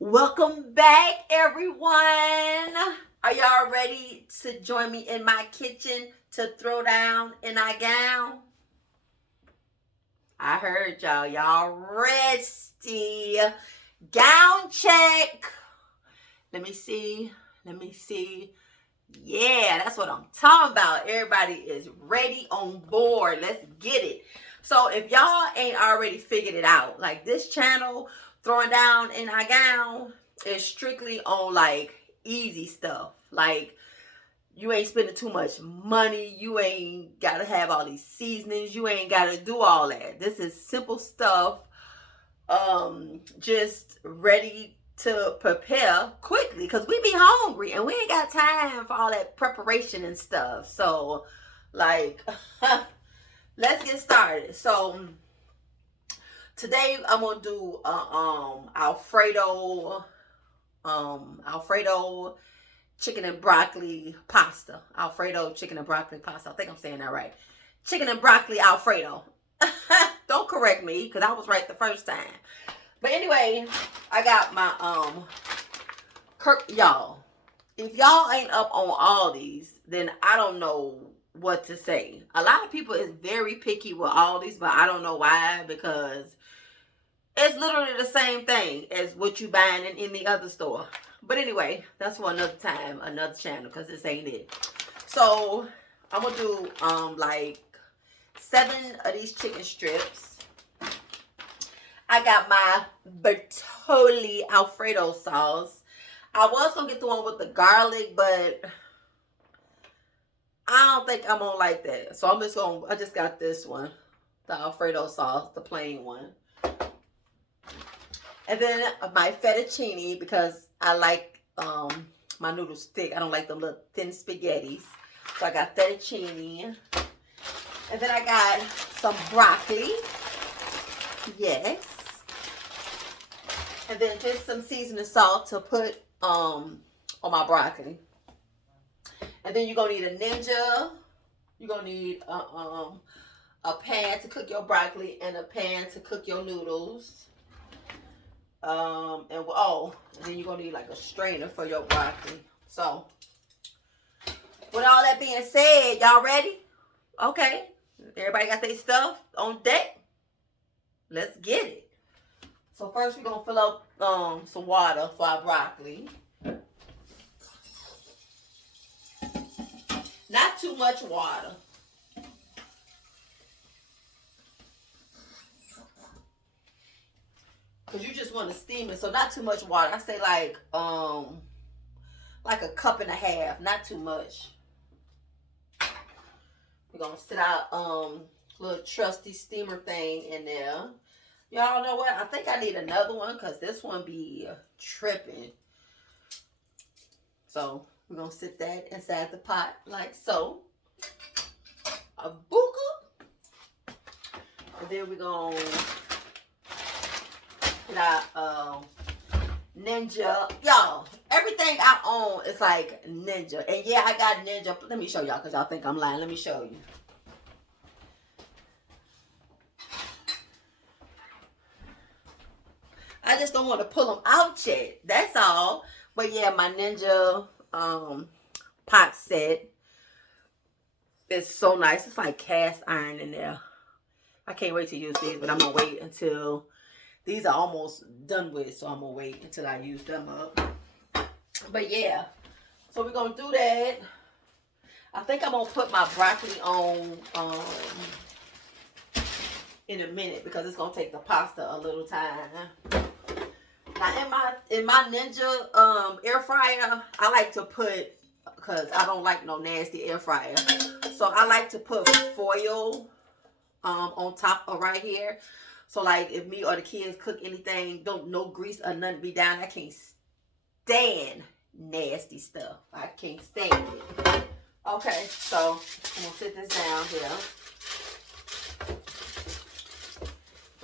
Welcome back, everyone. Are y'all ready to join me in my kitchen to throw down in our gown? I heard y'all. Y'all ready? Gown check. Let me see. Let me see. Yeah, that's what I'm talking about. Everybody is ready on board. Let's get it. So if y'all ain't already figured it out, like this channel, throwing down in our gown, is strictly on like easy stuff. Like you ain't spending too much money. You ain't gotta have all these seasonings. You ain't gotta do all that. This is simple stuff. Just ready to prepare quickly because we be hungry and we ain't got time for all that preparation and stuff. So, like, let's get started. So, today I'm gonna do Alfredo chicken and broccoli pasta. Alfredo chicken and broccoli pasta. I think I'm saying that right. Chicken and broccoli Alfredo. Don't correct me because I was right the first time. But anyway, I got my y'all. If y'all ain't up on all these, then I don't know what to say. A lot of people is very picky with all these, but I don't know why, because it's literally the same thing as what you buying in any other store. But anyway, that's for another time, another channel, because this ain't it. So I'm gonna do like 7 of these chicken strips. I got my Bertolli Alfredo sauce. I was gonna get the one with the garlic, but I don't think I'm gonna like that. So I just got this one, the Alfredo sauce, the plain one. And then my fettuccine, because I like my noodles thick. I don't like them little thin spaghettis. So I got fettuccine. And then I got some broccoli. Yes. And then just some seasoning salt to put on my broccoli. And then you're going to need a Ninja. You're going to need a pan to cook your broccoli and a pan to cook your noodles. And then you're going to need like a strainer for your broccoli. So, with all that being said, y'all ready? Okay. Everybody got their stuff on deck? Let's get it. So first we're going to fill up some water for our broccoli. Not too much water. Because you just want to steam it. So not too much water. I say like a cup and a half. Not too much. We're going to sit our little trusty steamer thing in there. Y'all know what? I think I need another one because this one be tripping. So we're going to sit that inside the pot like so. A buka. And then we're going to put our Ninja. Y'all, everything I own is like Ninja. And yeah, I got Ninja. Let me show y'all because y'all think I'm lying. Let me show you. I just don't want to pull them out yet. That's all. But yeah, my Ninja pot set is so nice. It's like cast iron in there. I can't wait to use these, but I'm going to wait until these are almost done with. So I'm going to wait until I use them up. But yeah. So we're going to do that. I think I'm going to put my broccoli on in a minute because it's going to take the pasta a little time. Now in my Ninja air fryer, I like to put, because I don't like no nasty air fryer, so I like to put foil on top of right here. So like if me or the kids cook anything, no grease or nothing be down. I can't stand nasty stuff. I can't stand it. Okay, so I'm gonna sit this down here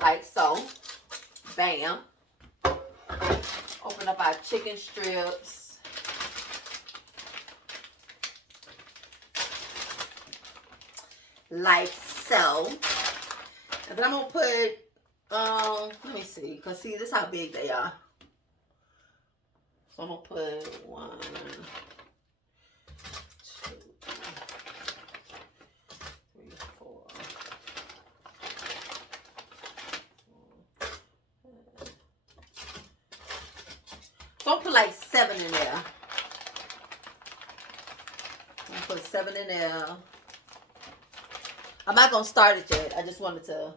like so. Bam. Open up our chicken strips. Like so. And then I'm going to put, let me see. Because see, this is how big they are. So I'm gonna put 1, 2, 3, 4. Don't put like 7 in there. I'm gonna put 7 in there. I'm not gonna start it yet. I just wanted to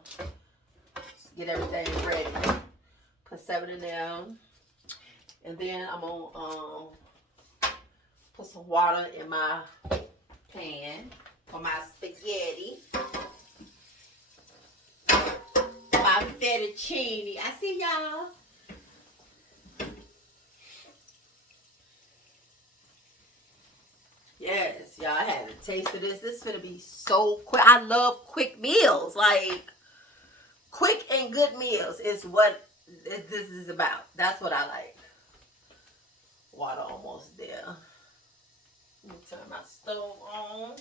get everything ready. Put 7 in there. And then I'm gonna put some water in my pan for my spaghetti. My fettuccine. I see y'all. Yes, y'all had a taste of this. This is gonna be so quick. I love quick meals. Like, quick and good meals is what this is about. That's what I like. Water almost there. Let me turn my stove on.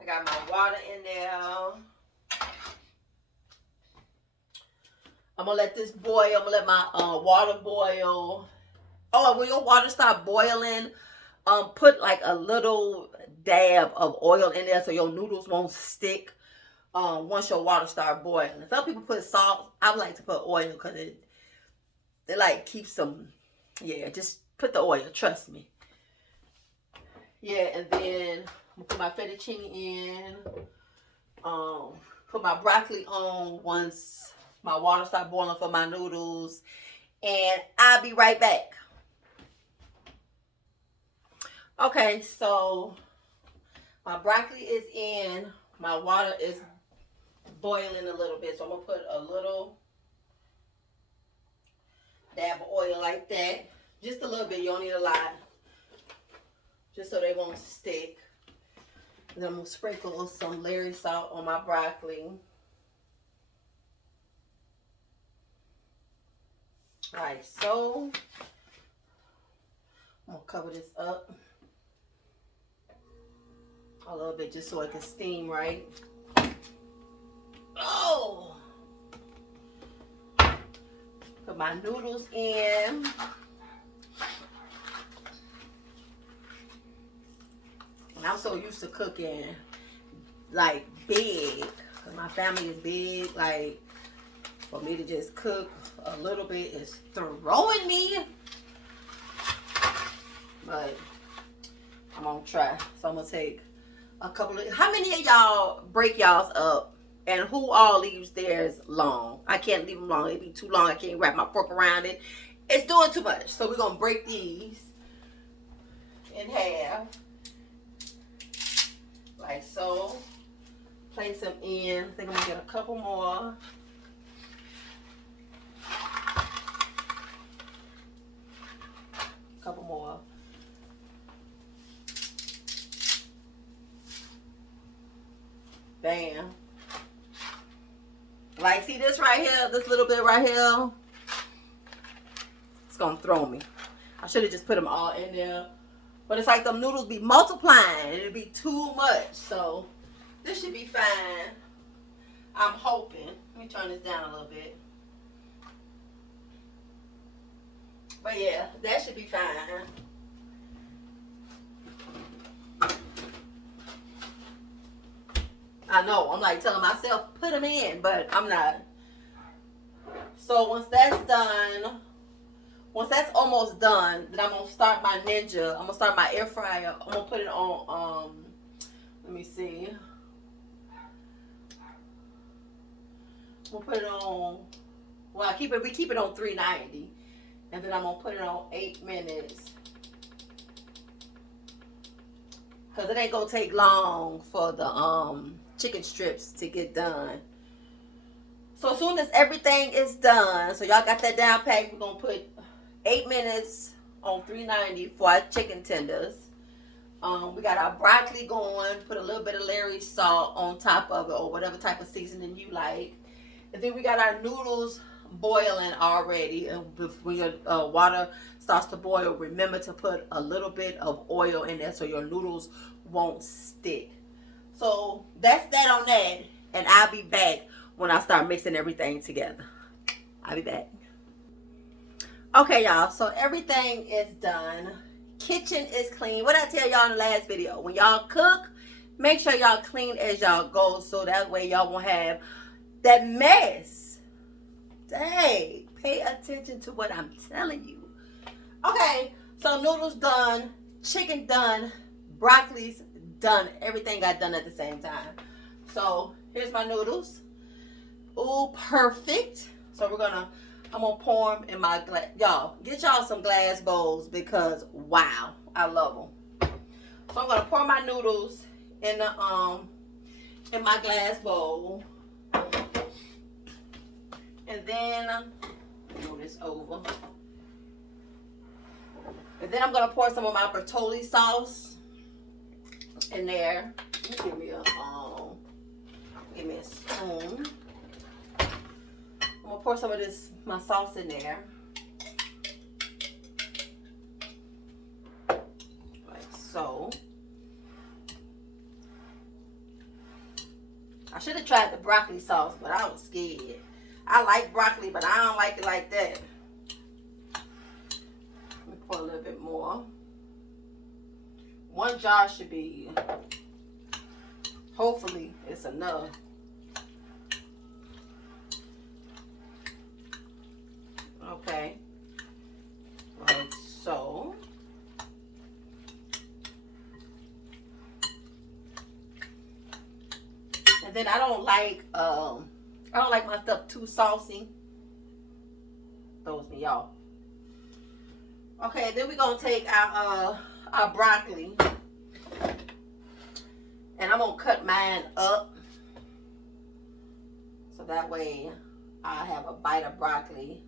I got my water in there. I'm gonna let this boil. I'm gonna let my water boil. Oh, when your water start boiling, put like a little dab of oil in there so your noodles won't stick. Once your water start boiling. Some people put salt. I like to put oil because it like keeps them. Yeah, just put the oil. Trust me. Yeah, and then I'm gonna put my fettuccine in. Put my broccoli on once my water start boiling for my noodles, and I'll be right back. Okay, so my broccoli is in. My water is boiling a little bit, so I'm gonna put a little dab of oil like that, just a little bit. You don't need a lot, just so they won't stick. And then I'm gonna sprinkle some Larry salt on my broccoli. Like so. I'm gonna cover this up a little bit just so it can steam right. Oh! Put my noodles in. And I'm so used to cooking like big, cause my family is big. Like, for me to just cook a little bit is throwing me. But I'm gonna try. So I'm gonna take a couple of. How many of y'all break y'all's up? And who all leaves theirs long? I can't leave them long. It'd be too long. I can't wrap my fork around it. It's doing too much. So we're gonna break these in half. Like so. Place them in. I think I'm gonna get a couple more. Couple more. Bam. Like, see this right here? This little bit right here? It's gonna throw me. I should have just put them all in there. But it's like them noodles be multiplying. It'll be too much. So, this should be fine. I'm hoping. Let me turn this down a little bit. But yeah, that should be fine. I know, I'm like telling myself, put them in, but I'm not. So once that's done, once that's almost done, then I'm gonna start my Ninja. I'm gonna start my air fryer. I'm gonna put it on, let me see. I'm gonna put it on, well, we keep it on 390. And then I'm gonna put it on 8 minutes. Cause it ain't gonna take long for the chicken strips to get done. So as soon as everything is done, so y'all got that down pat, we're gonna put 8 minutes on 390 for our chicken tenders. We got our broccoli going, put a little bit of Larry salt on top of it or whatever type of seasoning you like. And then we got our noodles boiling already. When your water starts to boil, remember to put a little bit of oil in there so your noodles won't stick. So that's that on that. And I'll be back when I start mixing everything together. I'll be back. Okay, y'all. So everything is done. Kitchen is clean. What I tell y'all in the last video, when y'all cook, make sure y'all clean as y'all go, so that way y'all won't have that mess. Dang, pay attention to what I'm telling you. Okay, so noodles done, chicken done, broccoli's done. Everything got done at the same time. So here's my noodles. Ooh, perfect. So I'm gonna pour them in my glass. Y'all, get y'all some glass bowls because wow, I love them. So I'm gonna pour my noodles in my glass bowl, and then move this over. And then I'm gonna pour some of my Bertolli sauce in there. Give me a spoon. I'm gonna pour some of my sauce in there. Like so. I should have tried the broccoli sauce, but I was scared. I like broccoli, but I don't like it like that. Let me pour a little bit more. One jar should be, hopefully it's enough. Okay, like so. And then I don't like my stuff too saucy. Throws me off. Okay, then we're gonna take our broccoli, and I'm gonna cut mine up so that way I have a bite of broccoli.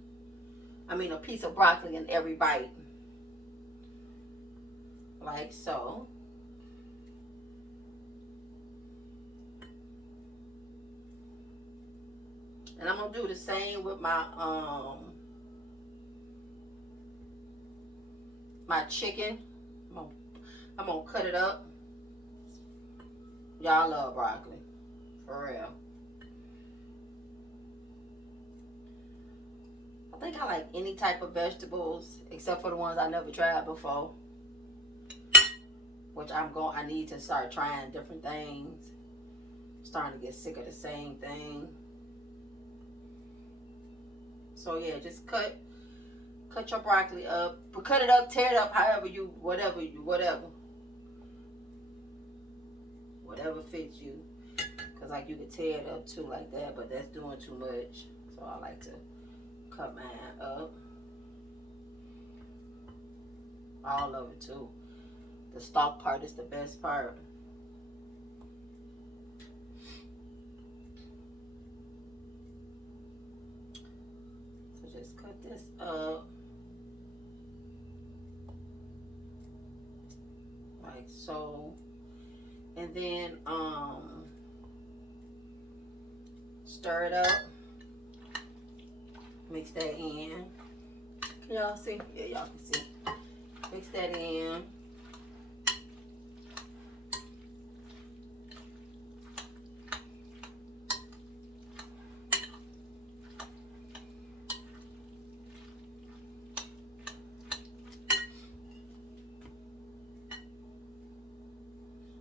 I mean, a piece of broccoli in every bite. Like so. And I'm gonna do the same with my my chicken. I'm gonna cut it up. Y'all love broccoli, for real. I think I like any type of vegetables except for the ones I never tried before. Which I need to start trying different things. I'm starting to get sick of the same thing. So yeah, just cut your broccoli up. But cut it up, tear it up, however you, whatever fits you. Cause like you could tear it up too like that, but that's doing too much. So I like to cut mine up. All of it too. The stalk part is the best part. So just cut this up. Like so. And then stir it up. Mix that in. Can y'all see? Yeah, y'all can see. Mix that in.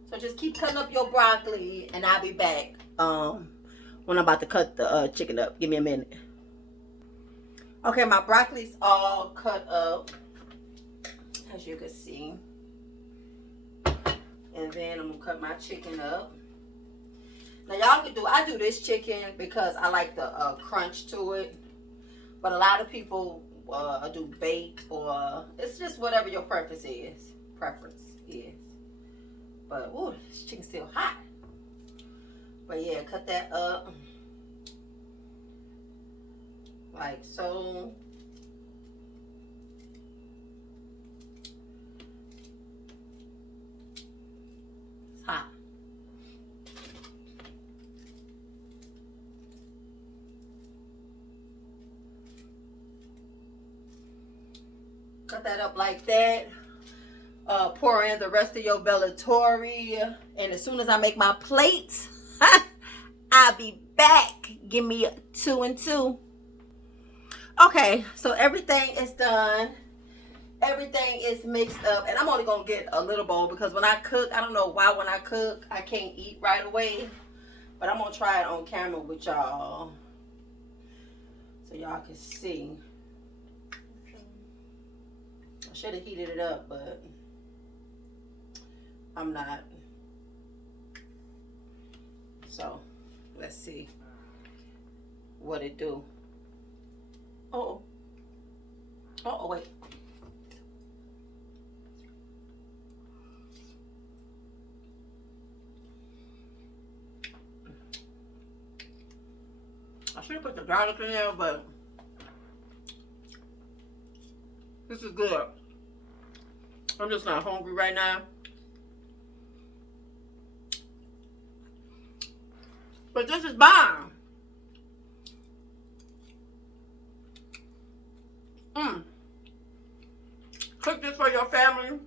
So just keep cutting up your broccoli, and I'll be back when I'm about to cut the chicken up. Give me a minute. Okay, my broccoli's all cut up, as you can see. And then I'm gonna cut my chicken up. Now y'all can I do this chicken because I like the crunch to it. But a lot of people do baked, or it's just whatever your preference is. But ooh, this chicken's still hot. But yeah, cut that up. Like so. It's hot. Cut that up like that. Pour in the rest of your Bellatori. And as soon as I make my plate, I'll be back. Give me 2 and 2. Okay, so everything is done. Everything is mixed up. And I'm only going to get a little bowl because when I cook, I don't know why when I cook, I can't eat right away. But I'm going to try it on camera with y'all so y'all can see. I should have heated it up, but I'm not. So, let's see what it do. Oh, wait. I should have put the garlic in there, but this is good. I'm just not hungry right now. But this is bomb. Cook this for your family.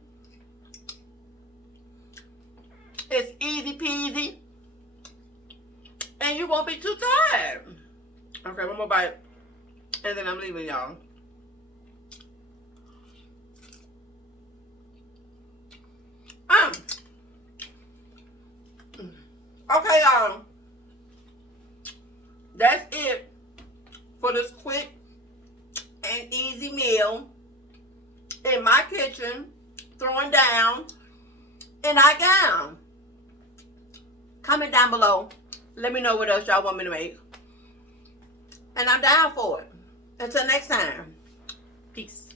It's easy peasy. And you won't be too tired. Okay, one more bite. And then I'm leaving y'all. Okay, y'all. That's it for this quick and easy meal in my kitchen, throwing down in our gown. Comment down below. Let me know what else y'all want me to make. And I'm down for it. Until next time. Peace.